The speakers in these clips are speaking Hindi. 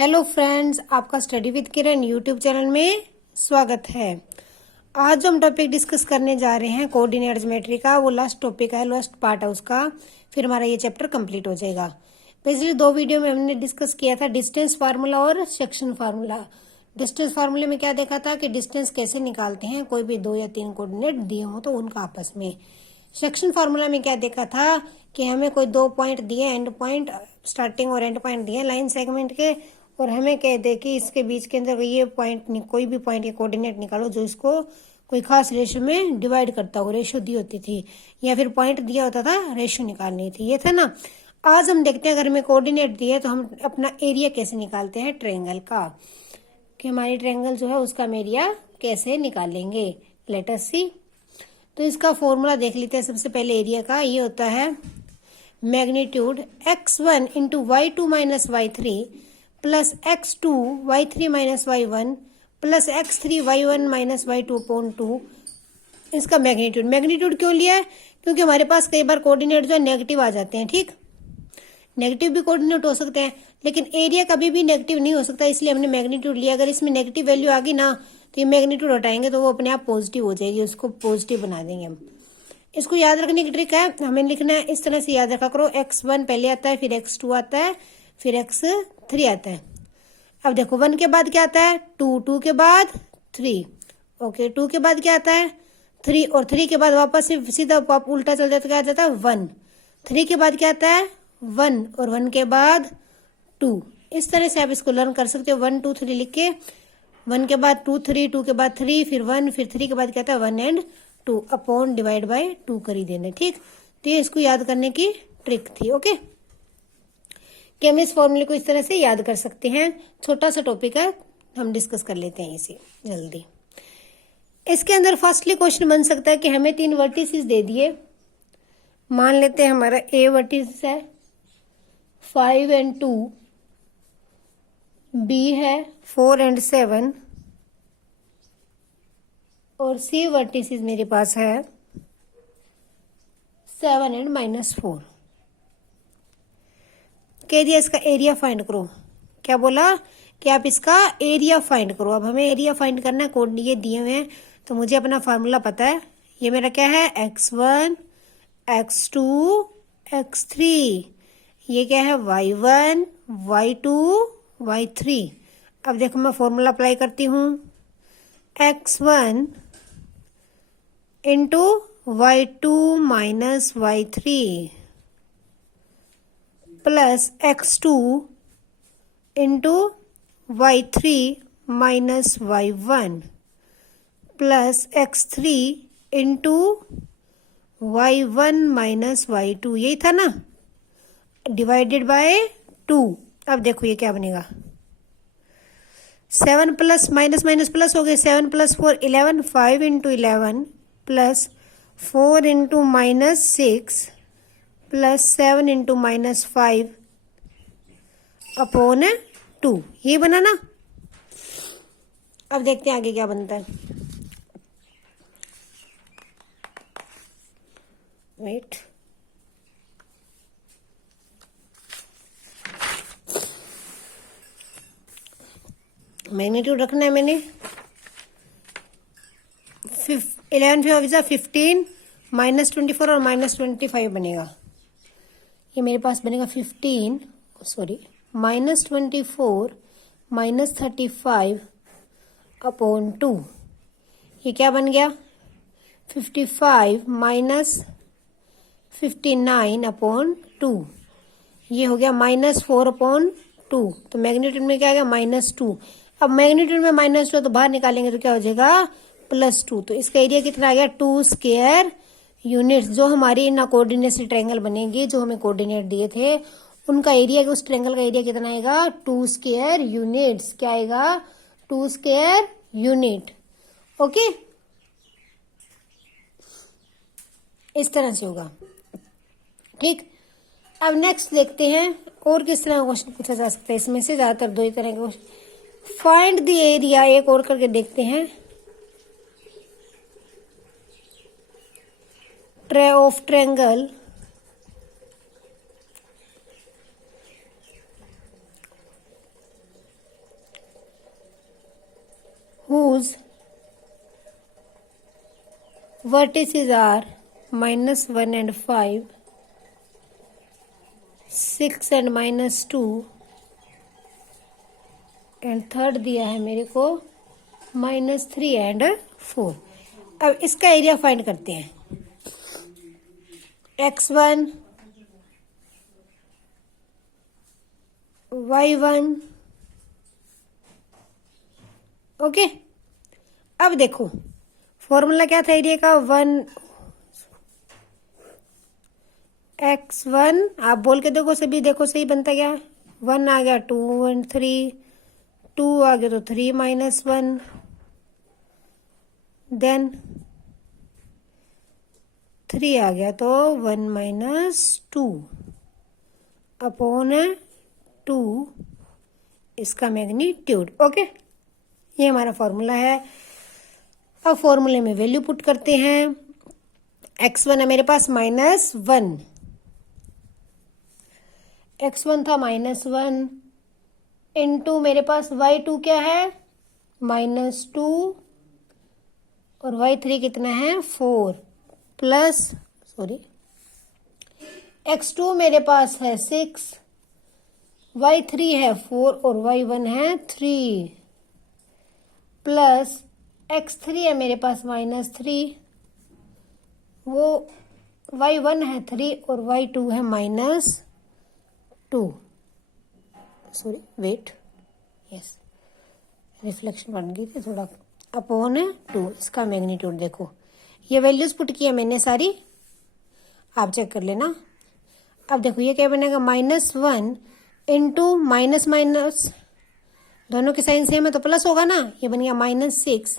हेलो फ्रेंड्स, आपका study with Kiran YouTube channel में स्वागत है। आज जो हम टॉपिक डिस्कस करने जा रहे हैं कोऑर्डिनेट ज्योमेट्री का, वो लास्ट टॉपिक है, लास्ट पार्ट है उसका। फिर हमारा ये चैप्टर कंप्लीट हो जाएगा। पिछली दो वीडियो में हमने डिस्कस किया था डिस्टेंस फार्मूला और सेक्शन फार्मूला। डिस्टेंस फार्मूले में क्या देखा था कि डिस्टेंस कैसे निकालते हैं, कोई भी 2 या 3 कोऑर्डिनेट दिए हो तो उनका आपस में। सेक्शन फार्मूला में क्या देखा था कि हमें कोई 2 पॉइंट दिए, एंड पॉइंट, स्टार्टिंग और एंड पॉइंट दिए लाइन सेगमेंट के, और हमें कह दे कि इसके बीच के अंदर ये पॉइंट, कोई भी पॉइंट के कोऑर्डिनेट निकालो जो इसको कोई खास रेशियो में डिवाइड करता हो। रेशियो दी होती थी या फिर पॉइंट दिया होता था, रेशियो निकालनी थी, ये था ना। आज हम देखते हैं अगर हमें कोऑर्डिनेट दिए तो हम अपना एरिया कैसे निकालते हैं ट्रायंगल का, कि हमारी ट्रायंगल जो है उसका हम एरिया कैसे निकालेंगे। लेट अस सी। तो इसका फॉर्मूला देख लेते हैं। सबसे पहले एरिया का ये होता है magnitude x1 into y2 minus y3 plus x2 y3 minus y1 plus x3 y1 minus y2 upon 2। इसका मैग्नीट्यूड, मैग्नीट्यूड क्यों लिया है? क्योंकि हमारे पास कई बार कोऑर्डिनेट जो है नेगेटिव आ जाते हैं। ठीक, नेगेटिव भी कोऑर्डिनेट हो सकते हैं, लेकिन एरिया कभी भी नेगेटिव नहीं हो सकता, इसलिए हमने मैग्नीट्यूड लिया। अगर इसमें नेगेटिव वैल्यू आ गई ना तो ये मैग्नीट्यूड हटाएंगे तो वो अपने आप पॉजिटिव हो जाएगी, उसको पॉजिटिव बना देंगे हम। इसको याद रखने की ट्रिक है, हमें लिखना है इस तरह से, याद रखा करो। x1 पहले आता है, फिर x2 आता है, फिर x3 आता है। अब देखो 1 के बाद क्या आता है 2, 2 के बाद 3, ओके, 2 के बाद क्या आता है 3, और 3 के बाद वापस से सीधा उल्टा चल जाता है तो क्या आ जाता है 1। 3 के बाद क्या आता है 1, और 1 के बाद 2। इस तरह से आप इसको लर्न कर सकते हो, 1 2 3 लिख के। 1 के बाद 2 3, 2 के बाद 3, फिर 1, फिर 3 के बाद क्या था 1 एंड 2 अपॉन डिवाइड बाय 2 कर ही देना। ठीक, तो ये इसको याद करने की ट्रिक थी। ओके, कि हम इस फॉर्मूले को इस तरह से याद कर सकते हैं। छोटा सा टॉपिक है, हम डिस्कस कर लेते हैं इसे जल्दी। इसके अंदर फर्स्टली क्वेश्चन बन सकता है कि हमें 3 वर्टिसेस दे दिए। मान लेते हैं हमारा ए वर्टिस है 5 एंड 2, बी है 4 एंड 7, और सी वर्टिसेस मेरे पास है 7 एंड -4। कह दिया इसका एरिया फाइंड करो। क्या बोला कि आप इसका एरिया फाइंड करो। अब हमें एरिया फाइंड करना है, कोड ये दिए हुए हैं तो मुझे अपना फार्मूला पता है। ये मेरा क्या है x1 x2 x3, ये क्या है y1 y2 y3। अब देखो मैं फॉर्मूला अप्लाई करती हूँ, x1 into y2 minus y3 plus x2 into y3 minus y1 plus x3 into y1 minus y2, यही था ना, डिवाइडेड बाय 2। अब देखो ये क्या बनेगा, 7 प्लस माइनस माइनस प्लस हो गए, 7 plus 4 11, 5 into 11 plus 4 into minus 6 plus 7 into minus 5 upon 2, ये बना ना। अब देखते हैं आगे क्या बनता है। वेट, मैग्नीट्यूड रखना है मैंने। 11 5 15 -24 और -25 बनेगा। ये मेरे पास बनेगा 15, सॉरी -24 -35 अपॉन 2। ये क्या बन गया 55 -59 अपॉन 2। ये हो गया -4 अपॉन 2। तो मैग्नीट्यूड में क्या आ गया -2। अब मैग्नीट्यूड में -2 तो बाहर निकालेंगे तो क्या हो जाएगा +2। तो इसका एरिया कितना आ गया 2 स्क्वायर यूनिट्स। जो हमारी इन कोऑर्डिनेट से ट्रायंगल बनेगी, जो हमें कोऑर्डिनेट दिए थे, उनका एरिया, उस ट्रायंगल का एरिया कितना आएगा 2 स्क्वायर यूनिट्स। क्या आएगा 2 स्क्वायर यूनिट। ओके, इस तरह से होगा। ठीक, अब नेक्स्ट देखते हैं और किस तरह का क्वेश्चन पूछा जा सकता है। इसमें से ज्यादातर 2 ही तरह के क्वेश्चन। फाइंड द एरिया, एक और करके देखते हैं। Tray of triangle whose vertices are -1 and 5, 6 and -2, and third दिया है मेरे को -3 and 4। अब इसका एरिया फाइंड करते हैं। x1 y1, okay. अब देखो फॉर्मूला क्या था एरिया का, 1x1, आप बोल के देखो सभी, देखो सही बनता क्या, 1 आ गया 2 and 3, 2 आ गया तो 3 - 1, देन 3 आ गया तो 1 - 2 अपॉन 2 इसका मैग्नीट्यूड, ओके। ये हमारा फॉर्मूला है। अब फॉर्मूले में वैल्यू पुट करते हैं। x1 है मेरे पास -1, x1 था -1 इनटू मेरे पास y2 क्या है -2 और y3 कितना है 4 प्लस x2 मेरे पास है 6, y3 है 4 और y1 है 3 प्लस x3 है मेरे पास -3, वो y1 है 3 और y2 है -2, वेट, यस रिफ्लेक्शन बन गई थी थोड़ा, अपॉन 2 इसका मैग्नीट्यूड। देखो ये वैल्यूज पुट किया मैंने सारी, आप चेक कर लेना। अब देखो ये क्या बनेगा, -1 इंटू माइनस माइनस दोनों के साइन सेम है तो प्लस होगा ना, ये बन गया -6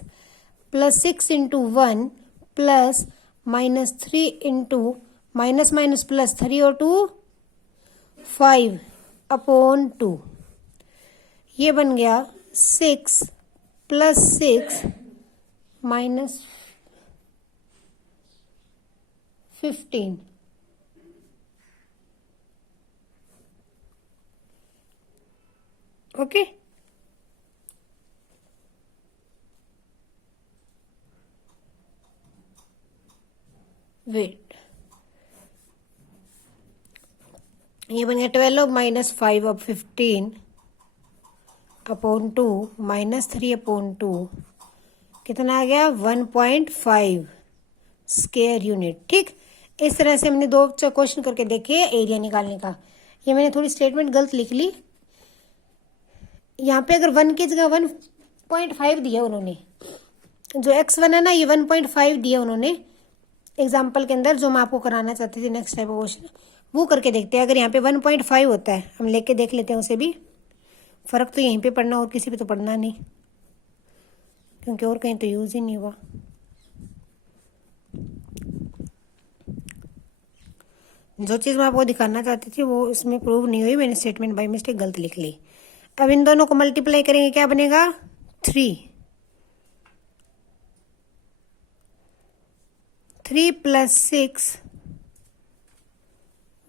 plus 6 into 1 plus -3 into minus minus plus 3 और 2 5 अपॉन 2, ये बन गया 6 प्लस 6 माइनस 15, ओके। वेट, ये बन गया 12 - 5 अब 15 अपॉन 2 -3 अपॉन 2 कितना आ गया 1.5 स्क्वायर यूनिट। ठीक, इस तरह से हमने 2 क्वेश्चन करके देखे एरिया निकालने का। ये मैंने थोड़ी स्टेटमेंट गलत लिख ली, यहाँ पे अगर 1 की जगह 1.5 दिया उन्होंने, जो x1 है ना ये 1.5 दिया उन्होंने एग्जाम्पल के अंदर, जो मैं आपको कराना चाहती थी नेक्स्ट टाइप ऑफ क्वेश्चन वो करके देखते हैं। अगर यहाँ पे 1.5 होता है हम लेके देख लेते हैं उसे भी, फर्क तो यहीं पे पड़ना और किसी पे तो पड़ना नहीं, क्योंकि और कहीं तो यूज ही नहीं हुआ। जो चीज़ मैं आपको दिखाना चाहती थी वो इसमें प्रूव नहीं हुई, मैंने स्टेटमेंट बाय मिस्टेक गलत लिख ली। अब इन दोनों को मल्टीप्लाई करेंगे, क्या बनेगा 3 प्लस 6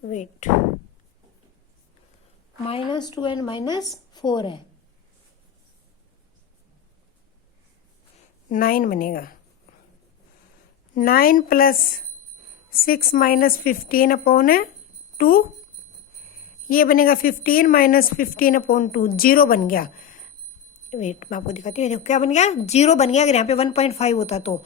वेट -2 एंड -4 है 9 बनेगा। 9 प्लस 6 माइनस 15 अपॉन 2, ये बनेगा 15 माइनस 15 अपॉन 2, 0 बन गया। वेट मैं आपको दिखाती हूँ, देखो क्या बन गया 0 बन गया। अगर यहाँ पे 1.5 होता तो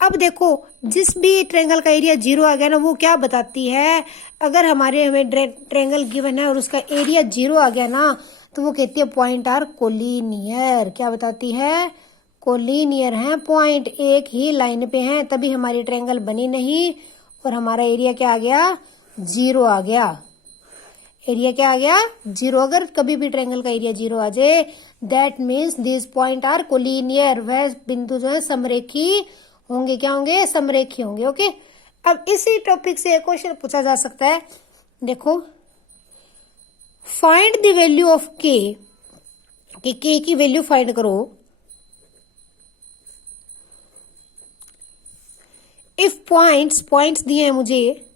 अब देखो जिस भी ट्रायंगल का एरिया 0 आ गया ना, वो क्या बताती है, अगर हमें ट्रायंगल गिवन है और उसका एरिया 0 आ गया ना, तो वो कहती है पॉइंट आर कोलिनियर। क्या बताती है, कोलिनियर है, पॉइंट एक ही लाइन पे हैं, तभी हमारी ट्रायंगल बनी नहीं और हमारा एरिया क्या आ गया 0 आ गया। एरिया क्या आ गया 0। अगर कभी भी ट्रायंगल का एरिया 0 आ जाए that means this point are collinear, वह बिंदु जो है समरेखी होंगे। क्या होंगे, समरेखी होंगे, ओके। अब इसी टॉपिक से एक क्वेश्चन पूछा जा सकता है, देखो फाइंड द वैल्यू ऑफ के, कि के की वैल्यू फाइंड करो इफ पॉइंट्स दिए हैं मुझे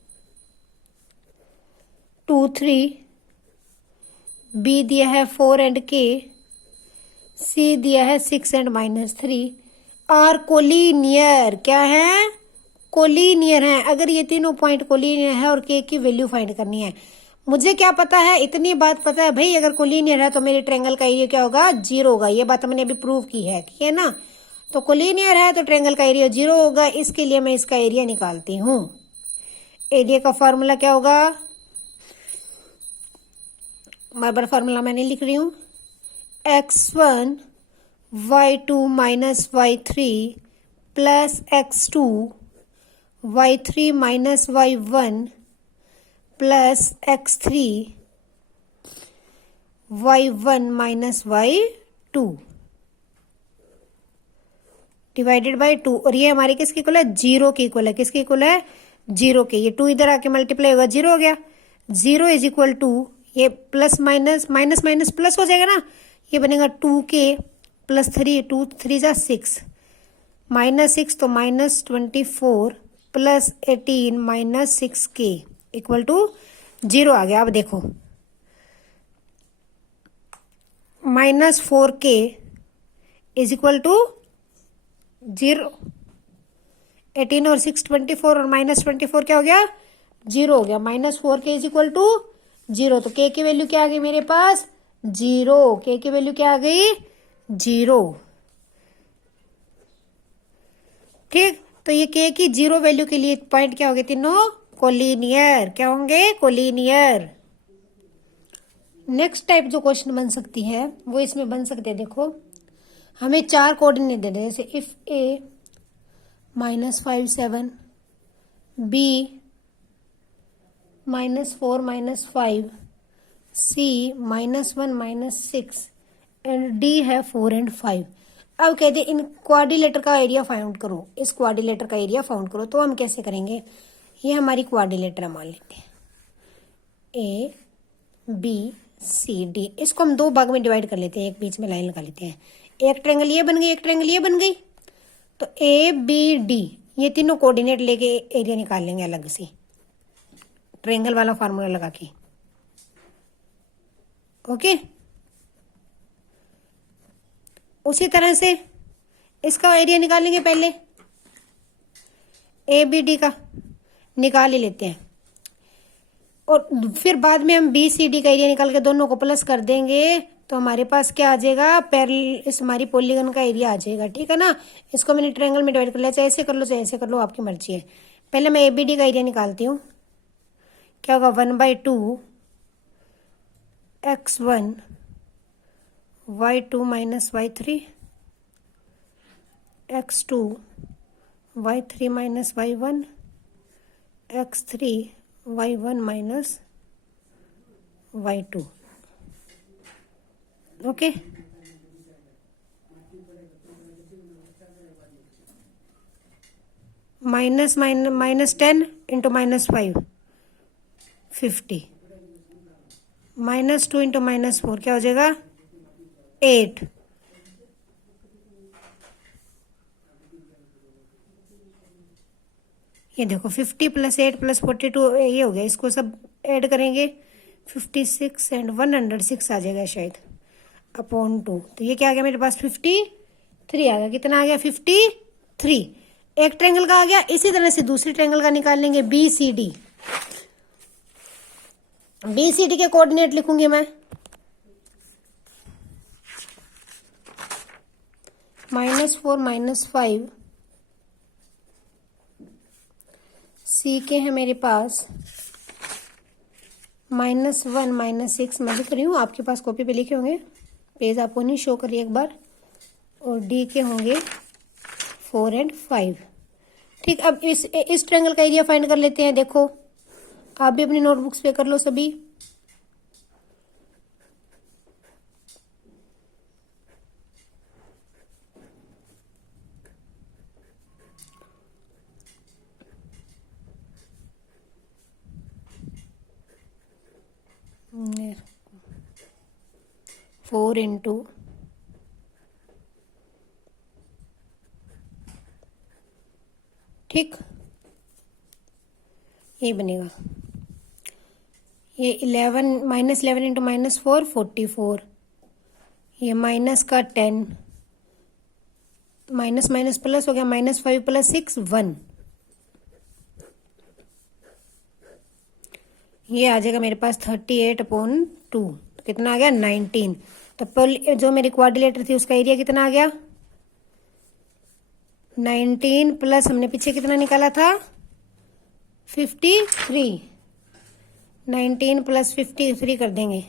2 3, बी दिया है 4 एंड के, सी दिया है 6 एंड -3, आर कोलिनियर, क्या है? कोलिनियर है। अगर ये तीनों पॉइंट कोलिनियर है और के की वैल्यू फाइंड करनी है, मुझे क्या पता है, इतनी बात पता है भाई, अगर कोलिनियर है तो मेरे ट्रायंगल का एरिया क्या होगा? 0 होगा। ये बात मैंने अभी प्रूव की है, ठीक है ना? तो कोलिनियर है तो ट्रायंगल का एरिया 0 होगा। इसके लिए मैं इसका एरिया निकालती हूँ। एरिया का फॉर्मूला क्या होगा? बार बार फॉर्मूला मैंने लिख रही हूँ। x1 y2 minus y3 plus x2 y3 minus y1 plus x3 y1 minus y2 divided by 2। और ये हमारी किसकी इक्वल है? 0 की इक्वल है। किसकी इक्वल है? 0 के। ये 2 इधर आके मल्टीप्लाई होगा, 0 हो गया। 0 इज इक्वल टू, ये plus minus minus minus plus हो जाएगा ना, ये बनेगा 2k प्लस 3, 2 3 जा 6 माइनस 6 तो minus 24 plus 18 minus 6k equal to 0 आ गया। अब देखो minus 4k is equal to 0। 18 और 6 24 और माइनस 24 क्या हो गया? 0 हो गया। Minus 4k is equal to 0। तो k की वैल्यू क्या आ गई मेरे पास? 0। k की वैल्यू क्या आ गई? 0। ठीक, तो ये k की 0 वैल्यू के लिए पॉइंट क्या हो गए? तीनों कोलिनियर। क्या होंगे? कोलिनियर। नेक्स्ट टाइप जो क्वेश्चन बन सकती है वो इसमें बन सकते हैं। देखो, हमें 4 कोऑर्डिनेट दे रहे, जैसे if a -5 7, b -4 -5, c -1 -6 and d है 4 एंड 5। अब कहते हैं इन क्वाड्रिलेटर का एरिया फाइंड करो, इस क्वाड्रिलेटर का एरिया फाइंड करो। तो हम कैसे करेंगे? ये हमारी क्वाड्रिलेटर मान लेते हैं, ए बी सी डी। इसको हम 2 भाग में डिवाइड कर लेते हैं, एक बीच में लाइन लगा लेते हैं। एक ट्रायंगल ये बन गई, एक ट्रायंगल ये बन गई। तो ए बी डी ये तीनों कोऑर्डिनेट लेके एरिया निकाल लेंगे अलग से, ट्रायंगल वाला फार्मूला लगा के। ओके, उसी तरह से इसका एरिया निकालेंगे। पहले ए बी डी का निकाल ही लेते हैं और फिर बाद में हम बी सी डी का एरिया निकाल के दोनों को प्लस कर देंगे। तो हमारे पास क्या आ जाएगा? पैरेलल, इस हमारी पॉलीगन का एरिया आ जाएगा। ठीक है ना? इसको मैंने ट्रायंगल में डिवाइड कर लिया, चाहे ऐसे कर लो चाहे ऐसे कर लो, आपकी मर्जी है। पहले मैं ए बी डी का एरिया निकालती हूँ। क्या होगा? 1/2 x1 y2 minus y3 x2 y3 minus y1 x3 y1 minus y2। Okay, minus 10 into -5 50 -2 into -4 क्या हो जाएगा? 8। ये देखो 50 + 8 + 42 ये हो गया। इसको सब ऐड करेंगे 56 एंड 106 आ जाएगा शायद अपॉन 2। तो ये क्या आ गया मेरे पास? 53 आ गया। कितना आ गया? 53। एक ट्रायंगल का आ गया। इसी तरह से दूसरी ट्रायंगल का निकाल लेंगे, B C D. B C D के कोऑर्डिनेट लिखूंगी मैं, -4 -5, सी के है मेरे पास -1 -6। मैं लिख रही हूँ, आपके पास कॉपी पे लिखे होंगे, पेज आपको नहीं शो करिए एक बार। और डी के होंगे 4 एंड 5। ठीक, अब इस ट्रायंगल का एरिया फाइंड कर लेते हैं। देखो, आप भी अपनी नोटबुक्स पे कर लो सभी। फोर इंटू ठीक, ये बनेगा, ये 11 -11 इंटू -4 44, ये माइनस का 10 माइनस माइनस प्लस हो गया, -5 + 6 1, ये आ जाएगा मेरे पास 38/2, तो कितना आ गया 19। तो जो मेरी क्वाड्रिलेटर थी उसका एरिया कितना आ गया 19 प्लस हमने पीछे कितना निकाला था 53, 19 + 53 कर देंगे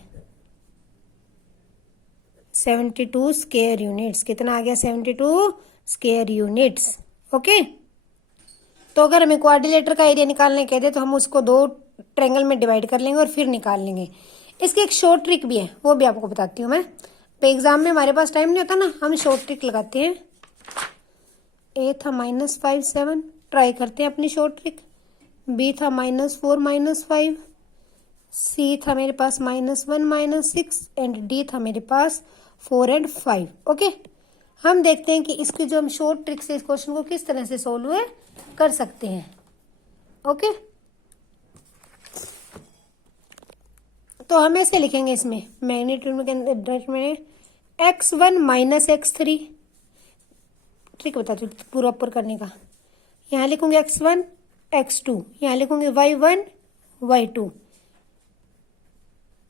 72 स्क्वायर यूनिट्स। कितना आ गया 72 स्क्वायर यूनिट्स। ओके, तो अगर हमें क्वाड्रिलेटर का एरिया निकालने कह दे तो हम उसको 2 ट्रायंगल में डिवाइड कर लेंगे और फिर निकाल लेंगे। इसकी एक शॉर्ट ट्रिक भी है, वो भी आपको बताती हूँ मैं। तो एग्जाम में हमारे पास टाइम नहीं होता ना, हम शॉर्ट ट्रिक लगाते हैं। ए था -5 7, ट्राई करते हैं अपनी शॉर्ट ट्रिक। बी था -4 -5, सी था मेरे पास -1 -6 एंड डी था मेरे पास 4 और 5। ओके, हम देखते हैं कि इसकी जो हम शॉर्ट ट्रिक से इस क्वेश्चन को किस तरह से सोल्व कर सकते हैं। ओके, तो हम ऐसे लिखेंगे इसमें मैग्नीट्यूड में x1 - x3, ट्रिक बताती हूँ पूरा ऊपर करने का। यहाँ लिखूंगे x1 x2, यहाँ लिखूंगे y1 y2,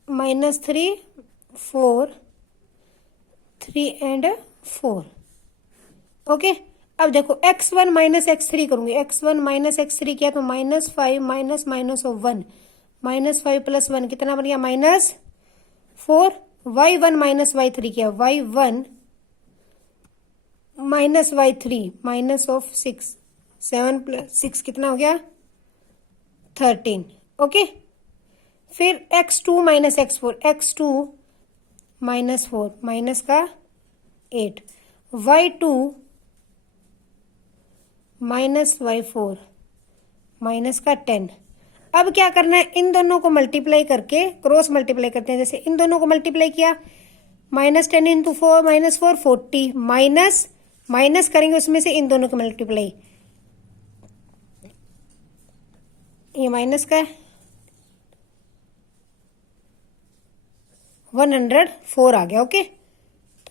-3 4 3 और 4। ओके, अब देखो x1 - x3 करूंगी, x1 - x3 किया तो -5 -1, -5 + 1 कितना बन गया -4, y1 - y3 किया, y1 - y3 -6, 7 + 6 कितना हो गया 13। ओके, फिर x2 - x4, x2 -4 माइनस का 8, y2 -y4 माइनस का 10। अब क्या करना है, इन दोनों को मल्टीप्लाई करके क्रॉस मल्टीप्लाई करते हैं। जैसे इन दोनों को मल्टीप्लाई किया, -10 × 4 -4 40, माइनस करेंगे उसमें से इन दोनों को मल्टीप्लाई, ये माइनस का 104 आ गया। ओके,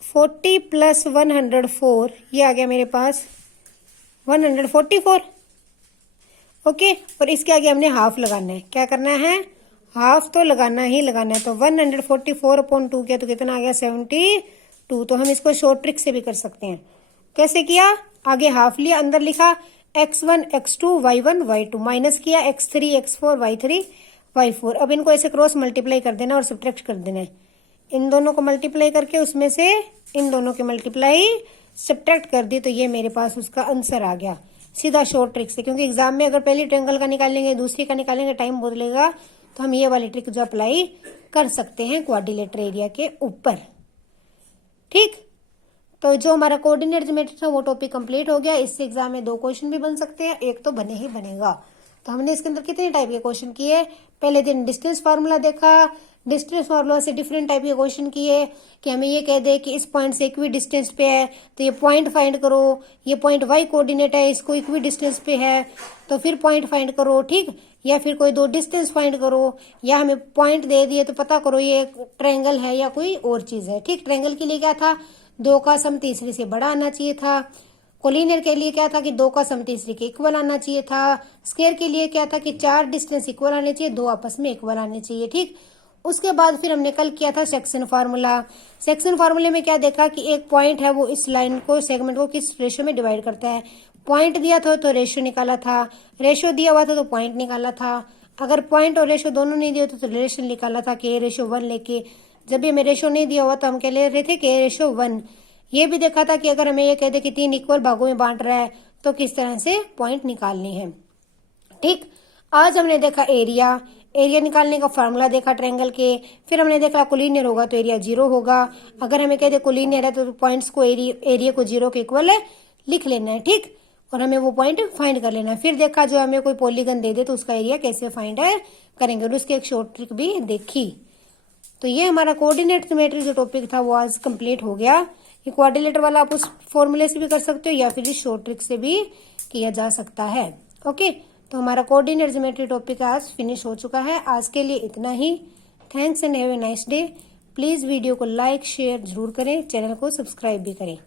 40 + 104 ये आ गया मेरे पास 144। ओके, और इसके आगे हमने हाफ लगाना है। क्या करना है, हाफ तो लगाना ही लगाना है। तो 144/2 किया तो कितना आ गया 72। तो हम इसको शॉर्ट ट्रिक से भी कर सकते हैं। कैसे किया, आगे हाफ लिया, अंदर लिखा x1 x2 y1 y2, minus किया x3 x4 y3 y4। अब इनको ऐसे क्रॉस मल्टीप्लाई कर देना और सब्ट्रैक्ट कर देना है। इन दोनों को मल्टीप्लाई करके उसमें से इन दोनों के मल्टीप्लाई सब्ट्रैक्ट कर दी, तो ये मेरे पास उसका आंसर आ गया सीधा शॉर्ट ट्रिक से। क्योंकि एग्जाम में अगर पहली ट्रायंगल का निकालेंगे दूसरी का निकालेंगे टाइम बदलेगा, तो हम ये वाली ट्रिक जो अप्लाई कर सकते हैं क्वाड्रिलेटर एरिया के ऊपर। ठीक, तो जो हमारा कोऑर्डिनेट ज्योमेट्री था वो टॉपिक कंप्लीट हो गया। इससे एग्जाम में 2 क्वेश्चन भी बन सकते हैं, एक तो बने ही बनेगा। तो हमने इसके अंदर कितने टाइप के क्वेश्चन किए, पहले दिन डिस्टेंस फार्मूला देखा, डिस्टेंस फार्मूला से डिफरेंट टाइप के क्वेश्चन किए कि हमें ये कह दे कि इस पॉइंट से इक्वी डिस्टेंस पे है तो ये पॉइंट फाइंड करो, ये पॉइंट वाई कोऑर्डिनेट है इसको इक्वी डिस्टेंस पे है तो फिर पॉइंट फाइंड करो। ठीक, या फिर कोई 2 डिस्टेंस फाइंड करो, या हमें पॉइंट दे दिए तो पता करो ये ट्रायंगल है या कोई और चीज है। ठीक, ट्रायंगल के लिए क्या था, 2 का सम तीसरे से बड़ा आना चाहिए था। कोलिनियर के लिए क्या था कि 2 का सम तीसरे के इक्वल आना चाहिए था। स्क्वायर के लिए क्या था कि 4 डिस्टेंस इक्वल आने चाहिए, 2 आपस में इक्वल आने चाहिए। ठीक, उसके बाद फिर हमने कल किया था सेक्शन फार्मूला। सेक्शन फार्मूले में क्या देखा कि एक पॉइंट है वो इस लाइन को सेगमेंट को किस रेशियो में डिवाइड करता है। पॉइंट दिया था तो रेशियो निकाला था, रेशियो दिया हुआ था तो पॉइंट निकाला था। अगर पॉइंट और रेशियो दोनों नहीं दिए तो रिलेशन निकाला था k/1 लेके। जब भी हमें रेशियो नहीं दिया हुआ तो हम क्या ले रहे थे k/1। ये भी देखा था कि अगर हमें ये कह दे कि 3 इक्वल भागों में बांट रहा है तो किस तरह से पॉइंट निकालने हैं। ठीक, आज हमने देखा एरिया निकालने का फार्मूला देखा ट्रायंगल के। फिर हमने देखा कोलिनियर होगा तो एरिया 0 होगा। अगर हमें कह दे कोलिनियर है तो पॉइंट्स को एरिया को 0 के इक्वल लिख लेना है। ठीक, और हमें वो पॉइंट फाइंड कर लेना है। फिर देखा जो हमें कोई पॉलीगन दे दे तो उसका एरिया कैसे फाइंड करेंगे, और उसकी एक शॉर्ट ट्रिक भी देखी। तो ये हमारा कोऑर्डिनेट ज्योमेट्री जो टॉपिक था वो आज कंप्लीट हो गया। ये क्वाड्रिलेटर वाला आप उस फॉर्मूले से भी कर सकते हो या फिर इस शॉर्ट ट्रिक से भी किया जा सकता है। ओके, तो हमारा कोऑर्डिनेट ज्योमेट्री टॉपिक आज फिनिश हो चुका है। आज के लिए इतना ही। Thanks and have a nice day. Please video को लाइक शेयर जरूर करें, चैनल को सब्सक्राइब भी करें।